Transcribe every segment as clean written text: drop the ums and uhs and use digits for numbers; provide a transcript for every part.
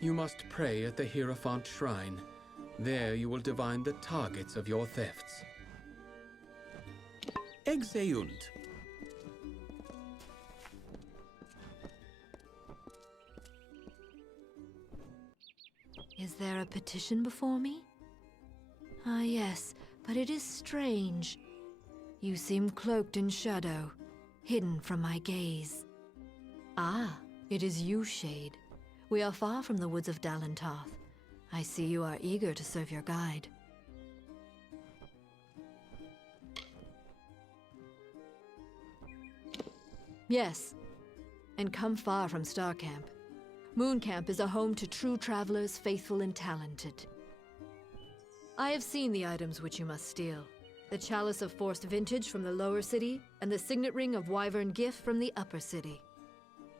You must pray at the Hierophant shrine. There you will divine the targets of your thefts. Exeunt. Is there a petition before me? Ah, yes, but it is strange. You seem cloaked in shadow, hidden from my gaze. Ah, it is you, Shade. We are far from the woods of Dalentarth. I see you are eager to serve your guide. Yes, and come far from Starcamp. Mooncamp is a home to true travelers, faithful and talented. I have seen the items which you must steal. The Chalice of Forced Vintage from the lower city, and the Signet Ring of Wyvern Gift from the upper city.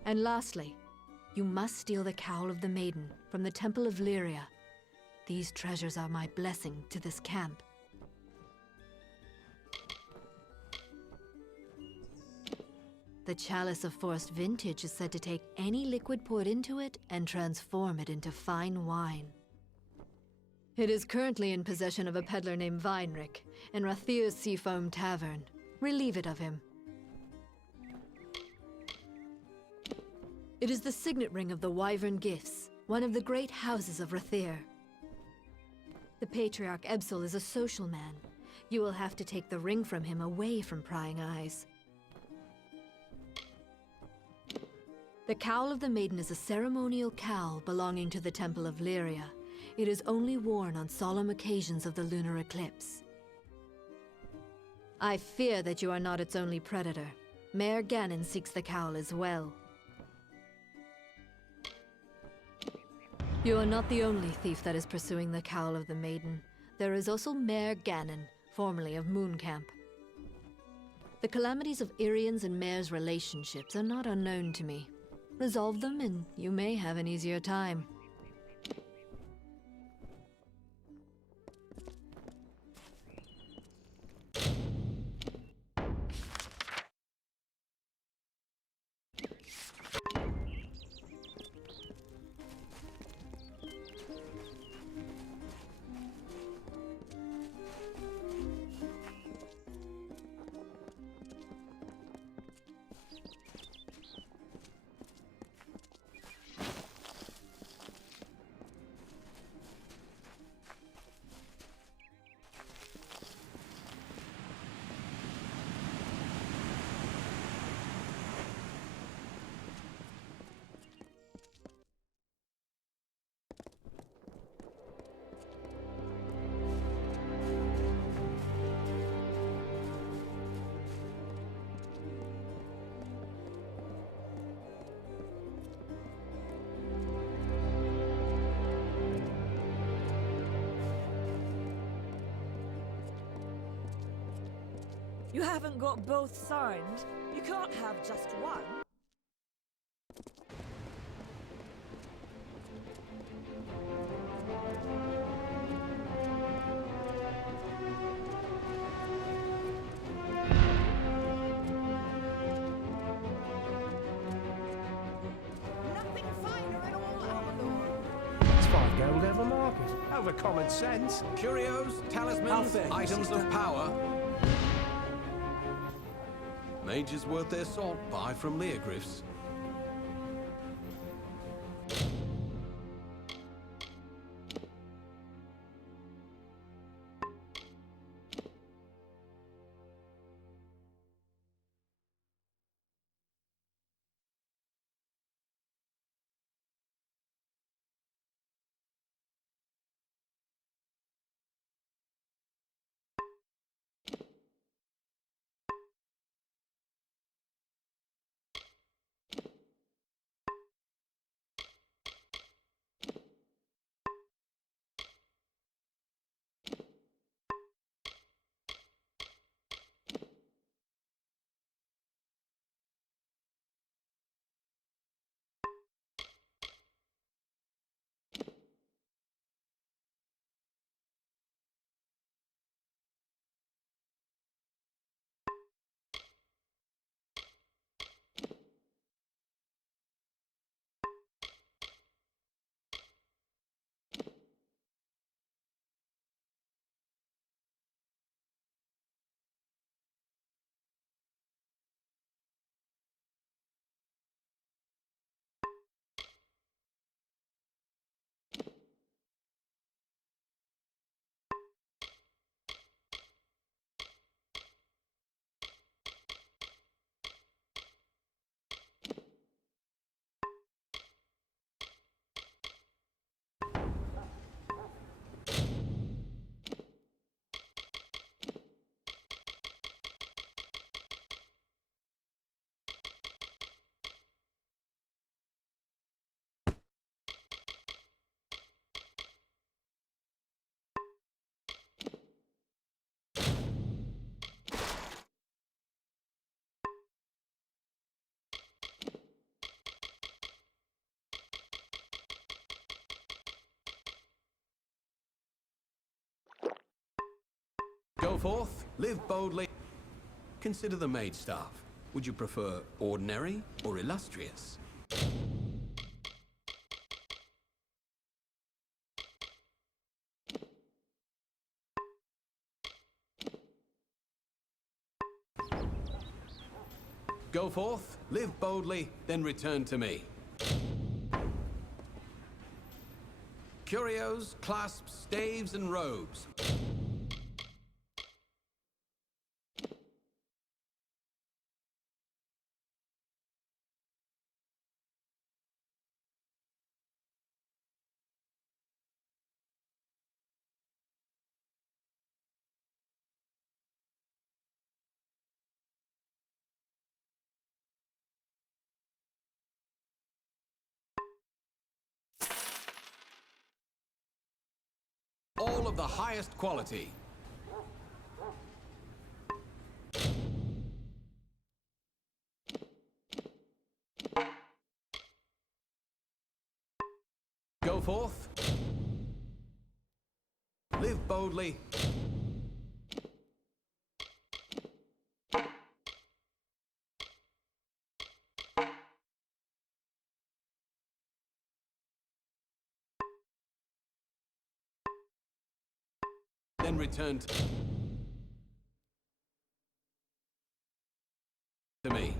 And lastly, you must steal the Cowl of the Maiden from the Temple of Lyria. These treasures are my blessing to this camp. The Chalice of Forced Vintage is said to take any liquid poured into it and transform it into fine wine. It is currently in possession of a peddler named Weinrich in Rathir's Seafoam Tavern. Relieve it of him. It is the signet ring of the Wyvern Gifts, one of the great houses of Rathir. The Patriarch Ebsel is a social man. You will have to take the ring from him away from prying eyes. The Cowl of the Maiden is a ceremonial cowl belonging to the Temple of Lyria. It is only worn on solemn occasions of the lunar eclipse. I fear that you are not its only predator. Mayor Ganon seeks the cowl as well. You are not the only thief that is pursuing the Cowl of the Maiden. There is also Mayor Ganon, formerly of Mooncamp. The calamities of Irion's and Mayor's relationships are not unknown to me. Resolve them and you may have an easier time. You haven't got both signed. You can't have just one. Nothing finer at all, Amalur. It's 5 gold every market. Over common sense. Curios, talismans, items of power. Mages worth their salt, buy from Leogryphs. forth, live boldly. Consider the mage staff. Would you prefer ordinary or illustrious? Go forth, live boldly, then return to me. Curios, clasps, staves, and robes. All of the highest quality. Go forth. Live boldly. Then return to me.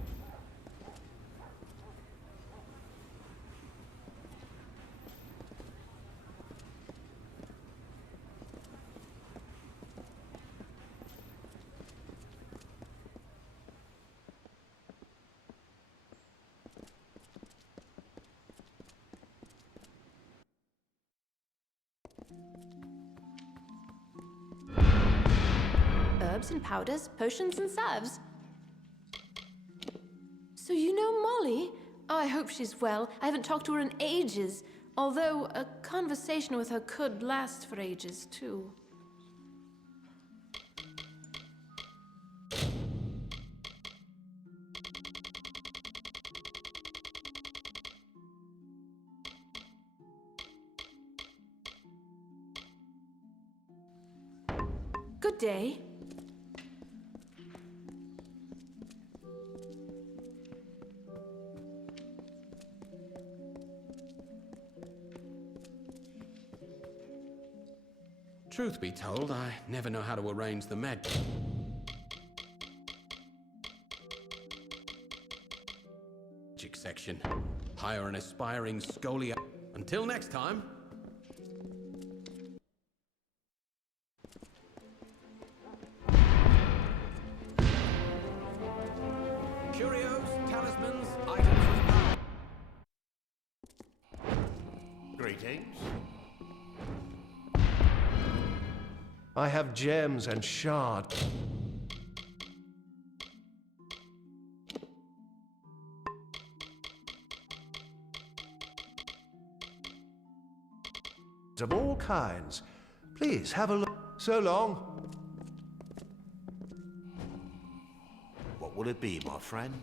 Herbs and powders, potions and salves. So you know Molly? Oh, I hope she's well. I haven't talked to her in ages. Although a conversation with her could last for ages, too. Good day. Truth be told, I never know how to arrange the magic section. Hire an aspiring scholia. Until next time. Curios, talismans, items of power. Greetings. I have gems and shards. Of all kinds. Please have a look. So long. What will it be, my friend?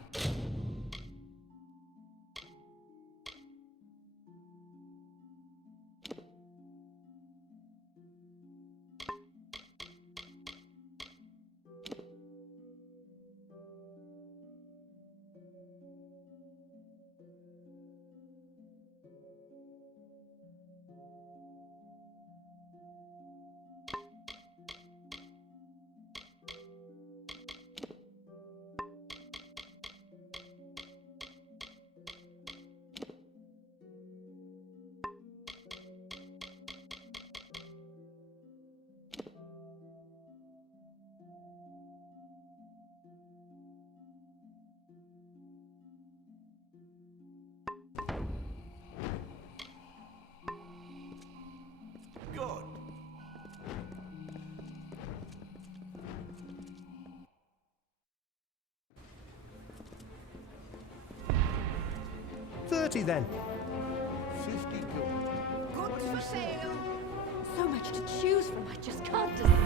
Good. 30 then. 50 good. Goods for sale. So much to choose from, I just can't decide.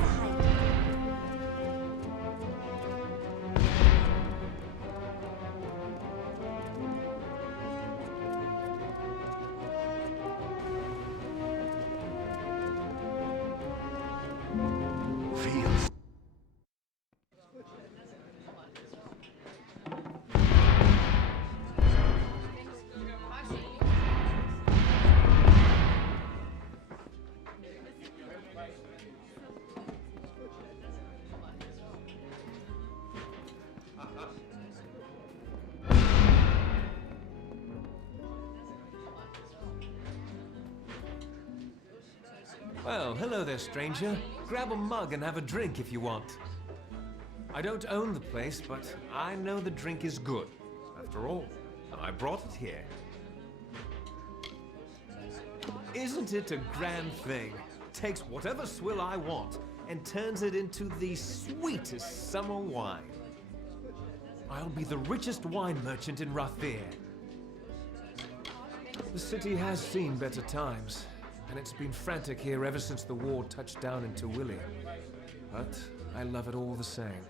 Feels Well, hello there, stranger. Grab a mug and have a drink if you want. I don't own the place, but I know the drink is good. After all, I brought it here. Isn't it a grand thing? Takes whatever swill I want and turns it into the sweetest summer wine. I'll be the richest wine merchant in Rathir. The city has seen better times, and it's been frantic here ever since the war touched down in Tawili. But I love it all the same.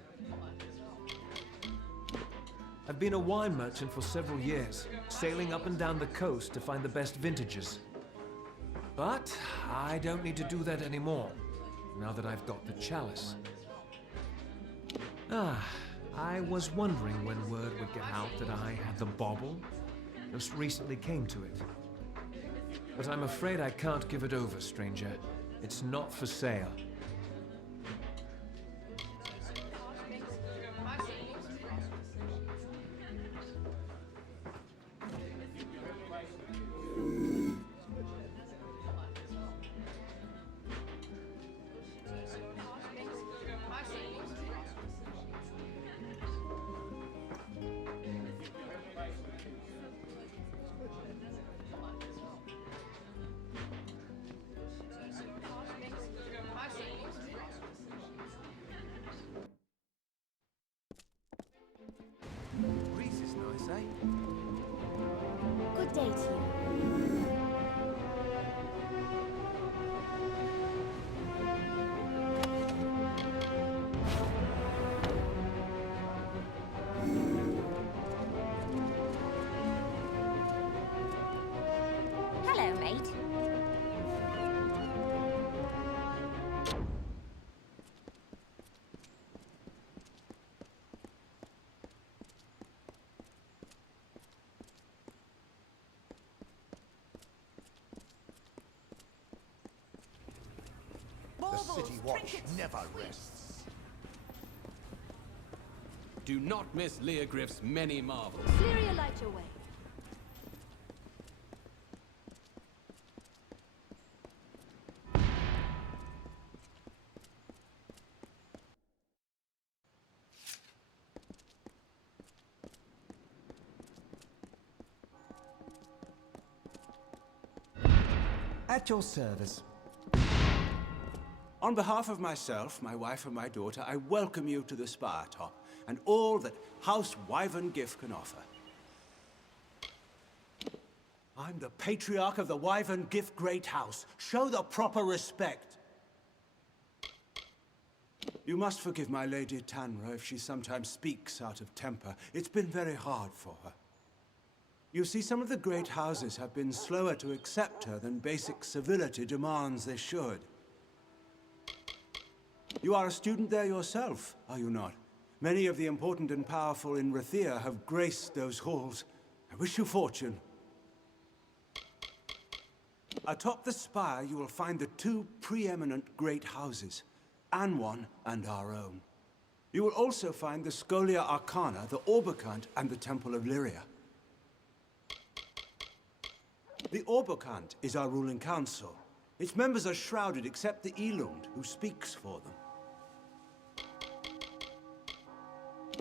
I've been a wine merchant for several years, sailing up and down the coast to find the best vintages. But I don't need to do that anymore, now that I've got the chalice. I was wondering when word would get out that I had the bauble. Just recently came to it. But I'm afraid I can't give it over, stranger. It's not for sale. Breeze is nice, eh? Good day to you. Hello, mate. The city watch never rests. Do not miss Leogriff's many marvels. Syria, light your way. At your service. On behalf of myself, my wife and my daughter, I welcome you to the spire top and all that House Wyvern Gift can offer. I'm the patriarch of the Wyvern Gift Great House. Show the proper respect. You must forgive my lady Tanra if she sometimes speaks out of temper. It's been very hard for her. You see, some of the great houses have been slower to accept her than basic civility demands they should. You are a student there yourself, are you not? Many of the important and powerful in Rathir have graced those halls. I wish you fortune. Atop the spire, you will find the two preeminent great houses, Anwan and our own. You will also find the Scholia Arcana, the Orbicant, and the Temple of Lyria. The Orbicant is our ruling council. Its members are shrouded except the Elund, who speaks for them.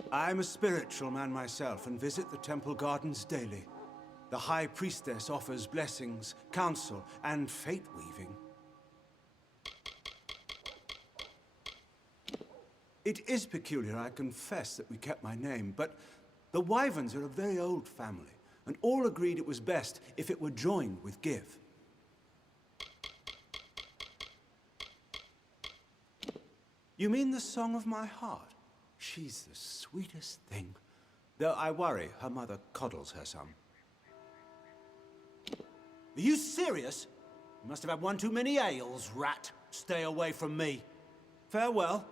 I'm a spiritual man myself and visit the temple gardens daily. The High Priestess offers blessings, counsel, and fate-weaving. It is peculiar, I confess, that we kept my name, but the Wyverns are a very old family, and all agreed it was best if it were joined with Give. You mean the Song of My Heart? She's the sweetest thing. Though I worry her mother coddles her some. Are you serious? You must have had one too many ales, rat. Stay away from me. Farewell.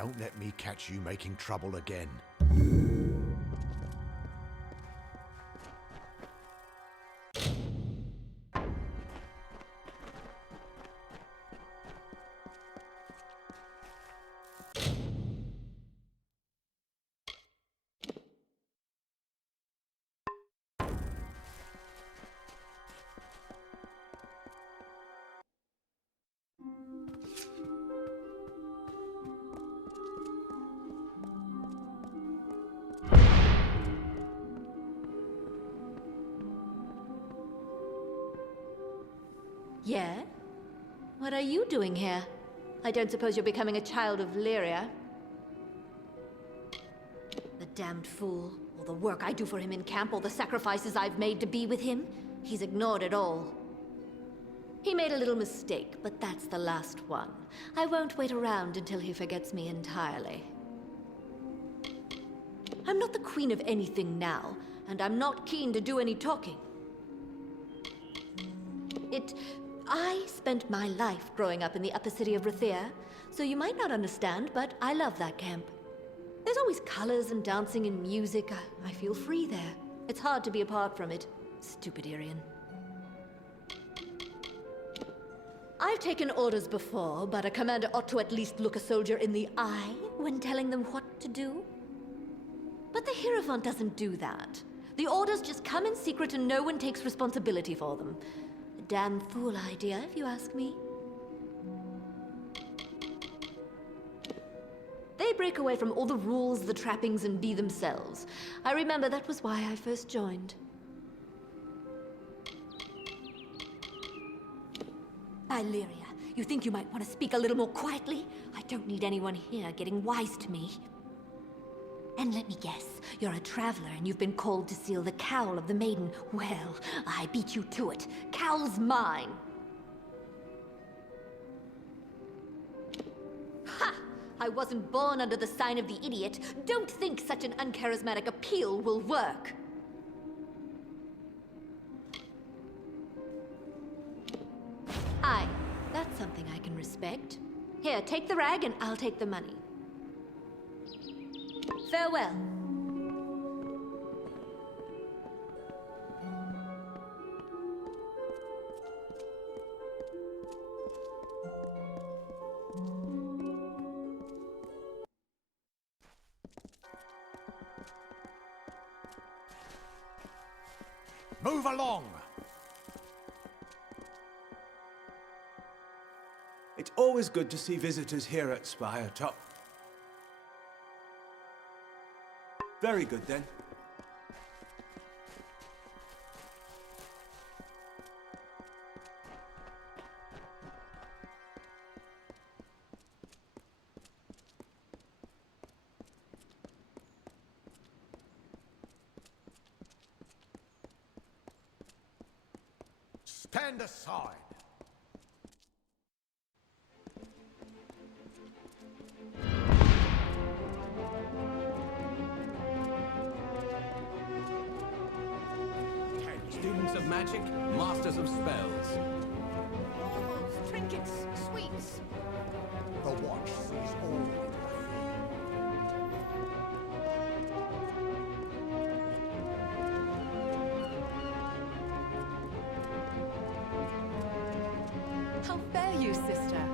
Don't let me catch you making trouble again. Yeah? What are you doing here? I don't suppose you're becoming a child of Lyria. The damned fool. All the work I do for him in camp, all the sacrifices I've made to be with him. He's ignored it all. He made a little mistake, but that's the last one. I won't wait around until he forgets me entirely. I'm not the queen of anything now, and I'm not keen to do any talking. I spent my life growing up in the upper city of Rathir, so you might not understand, but I love that camp. There's always colors and dancing and music. I feel free there. It's hard to be apart from it. Stupid Irion. I've taken orders before, but a commander ought to at least look a soldier in the eye when telling them what to do. But the Hierophant doesn't do that. The orders just come in secret and no one takes responsibility for them. A damn fool idea, if you ask me. They break away from all the rules, the trappings, and be themselves. I remember that was why I first joined. Lyria, you think you might want to speak a little more quietly? I don't need anyone here getting wise to me. And let me guess, you're a traveler and you've been called to seal the cowl of the maiden. Well, I beat you to it. Cowl's mine. Ha! I wasn't born under the sign of the idiot. Don't think such an uncharismatic appeal will work. Aye, that's something I can respect. Here, take the rag and I'll take the money. Farewell. Move along! It's always good to see visitors here at Spire Top. Very good, then. Stand aside! Students of magic, masters of spells. Baubles, trinkets, sweets. The watch sees all. How fare you, sister?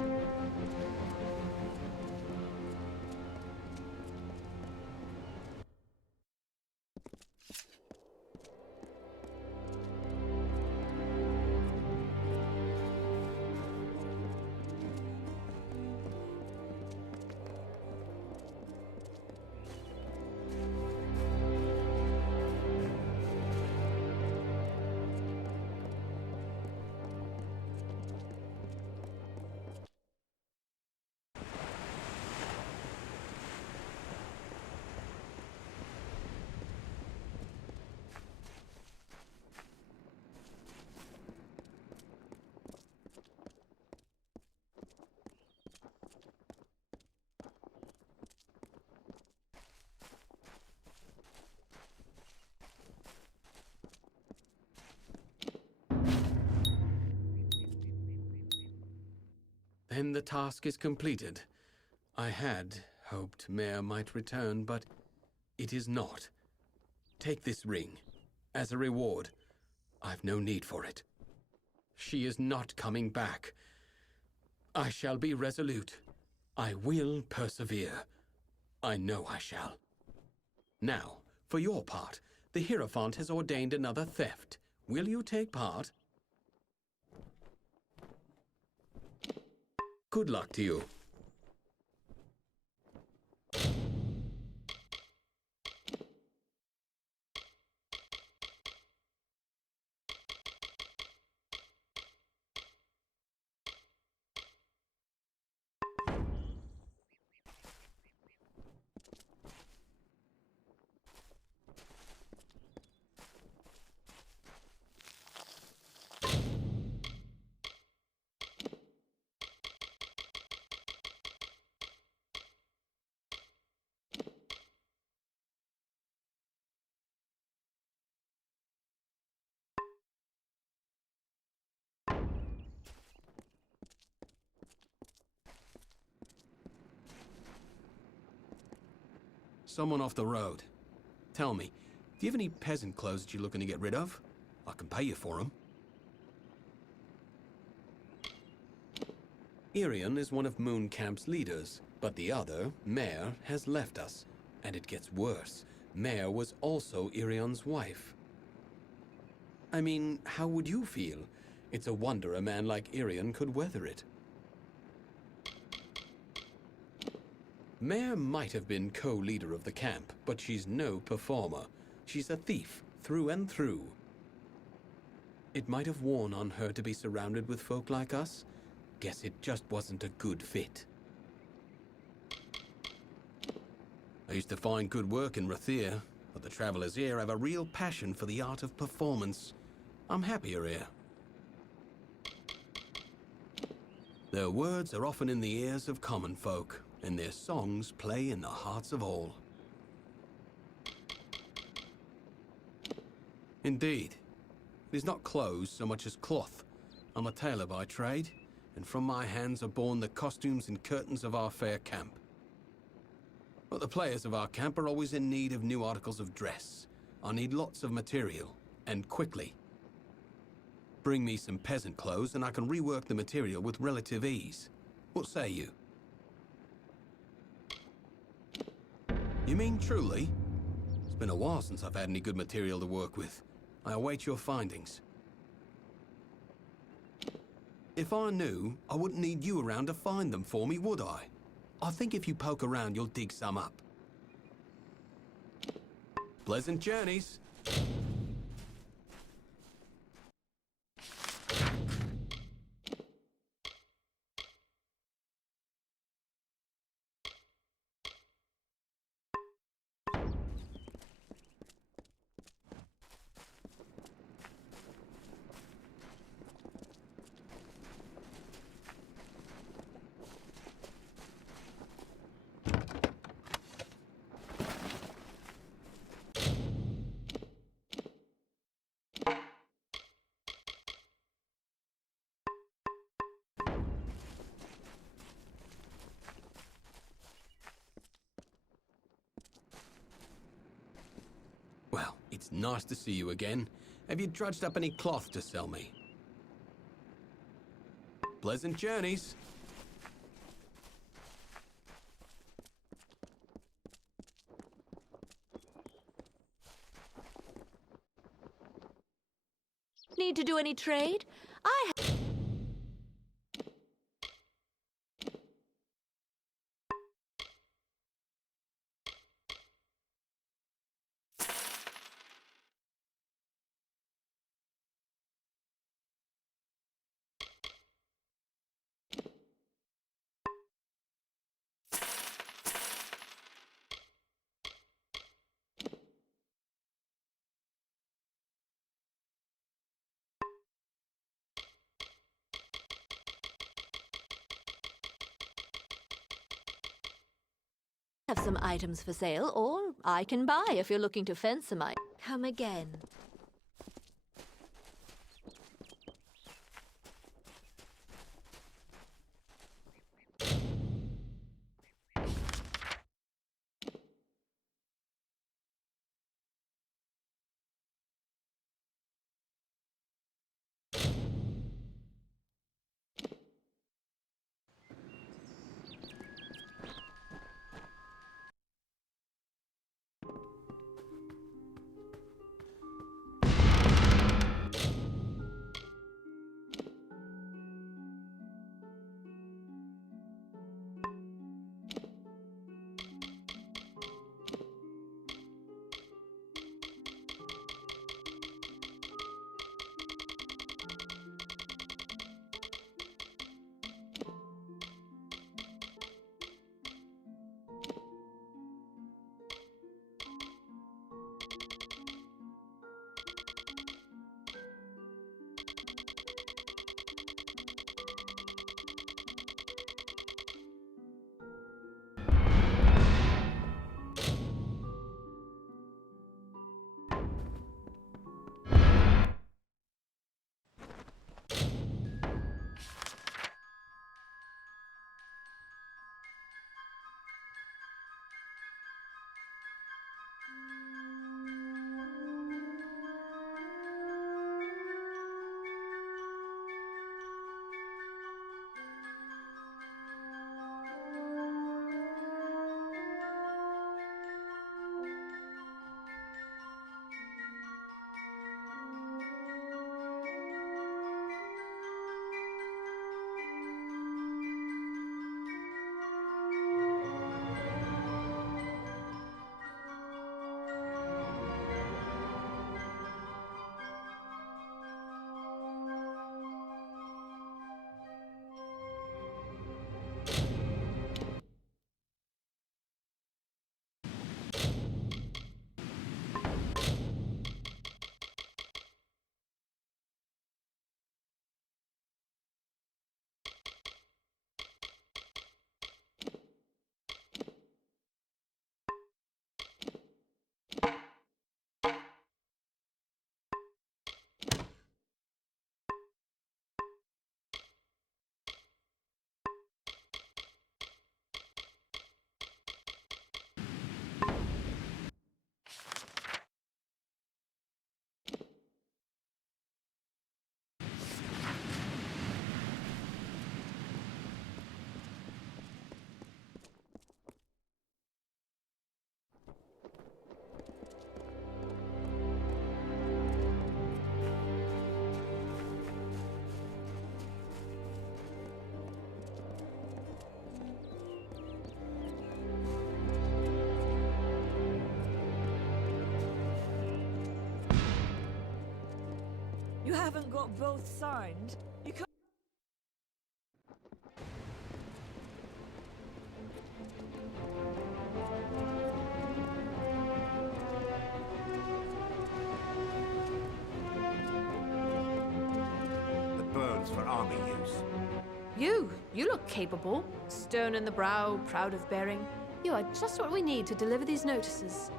Then the task is completed. I had Hoped Mare might return, but it is not. Take this ring. As a reward. I've no need for it. She is not coming back. I shall be resolute. I will persevere. I know I shall. Now, for your part, the Hierophant has ordained another theft. Will you take part? Good luck to you. Someone off the road. Tell me, do you have any peasant clothes that you're looking to get rid of? I can pay you for them. Irion is one of Moon Camp's leaders, but the other, Mare, has left us. And it gets worse. Mare was also Irion's wife. I mean, how would you feel? It's a wonder a man like Irion could weather it. Mare might have been co-leader of the camp, but she's no performer. She's a thief, through and through. It might have worn on her to be surrounded with folk like us. Guess it just wasn't a good fit. I used to find good work in Rathir, but the travelers here have a real passion for the art of performance. I'm happier here. Their words are often in the ears of common folk, and their songs play in the hearts of all. Indeed. It is not clothes so much as cloth. I'm a tailor by trade, and from my hands are born the costumes and curtains of our fair camp. But the players of our camp are always in need of new articles of dress. I need lots of material, and quickly. Bring me some peasant clothes and I can rework the material with relative ease. What say you? You mean truly? It's been a while since I've had any good material to work with. I await your findings. If I knew, I wouldn't need you around to find them for me, would I? I think if you poke around, you'll dig some up. Pleasant journeys. Well, it's nice to see you again. Have you drudged up any cloth to sell me? Pleasant journeys. Need to do any trade? Have some items for sale, or I can buy if you're looking to fence some items. Come again. haven't got both signed, you can't... The bones for army use. You look capable. Stern in the brow, proud of bearing. You are just what we need to deliver these notices.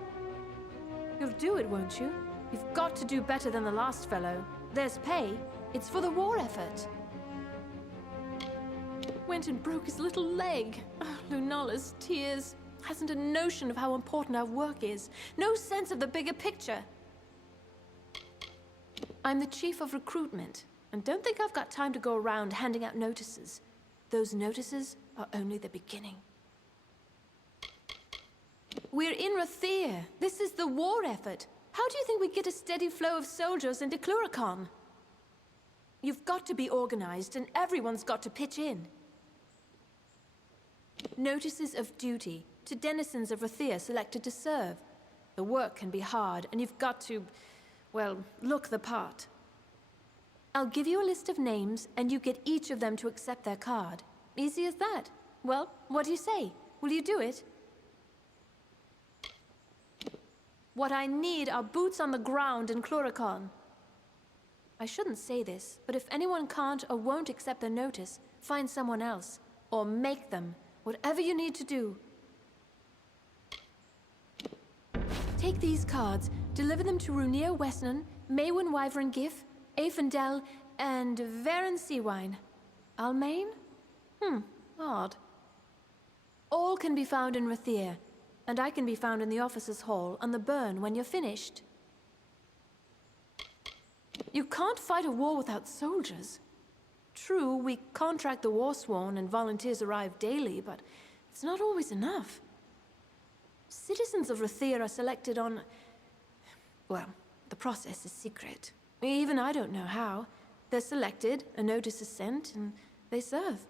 You'll do it, won't you? You've got to do better than the last fellow. There's pay. It's for the war effort. Went and broke his little leg. Oh, Lunala's tears. Hasn't a notion of how important our work is. No sense of the bigger picture. I'm the chief of recruitment, and don't think I've got time to go around handing out notices. Those notices are only the beginning. We're in Rathir. This is the war effort. How do you think we get a steady flow of soldiers into Cluricon? You've got to be organized, and everyone's got to pitch in. Notices of duty to denizens of Rathir selected to serve. The work can be hard, and you've got to, well, look the part. I'll give you a list of names, and you get each of them to accept their card. Easy as that. Well, what do you say? Will you do it? What I need are boots on the ground in Cluricon. I shouldn't say this, but if anyone can't or won't accept the notice, find someone else. Or make them. Whatever you need to do. Take these cards, deliver them to Runir Westnon, Maywin Wyvern Gif, Aefendel, and Varen Seawine. Almain? Odd. All can be found in Rathir, and I can be found in the officers' hall on the burn when you're finished. You can't fight a war without soldiers. True, we contract the Warsworn and volunteers arrive daily, but it's not always enough. Citizens of Rathir are selected on... well, the process is secret. Even I don't know how. They're selected, a notice is sent, and they serve.